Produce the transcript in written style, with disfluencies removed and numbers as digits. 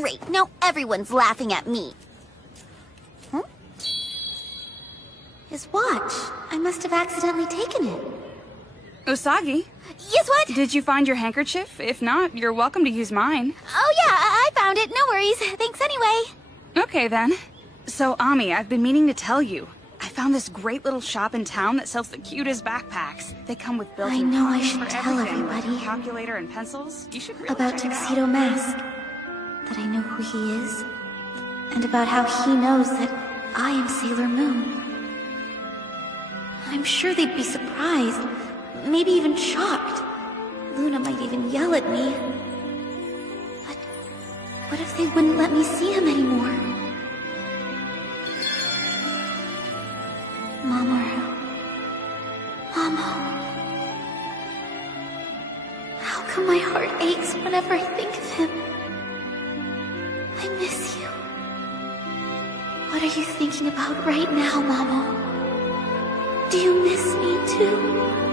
Great, now everyone's laughing at me. Huh? His watch. I must have accidentally taken it. Usagi? Yes, what? Did you find your handkerchief? If not, you're welcome to use mine. Oh yeah, I found it. No worries. Thanks anyway. Okay then. So, Ami, I've been meaning to tell you. I found this great little shop in town that sells the cutest backpacks. They come with built-in I know I pockets should for tell everything, like everybody. a calculator and pencils. You should really About check it out. Tuxedo Mask. That I know who he is. And about how he knows that I am Sailor Moon. I'm sure they'd be surprised. Maybe even shocked. Luna might even yell at me. But what if they wouldn't let me see him anymore? Mamour. Mamo. How come my heart aches whenever I think of him? I miss you. What are you thinking about right now, Mamo? Do you miss me too?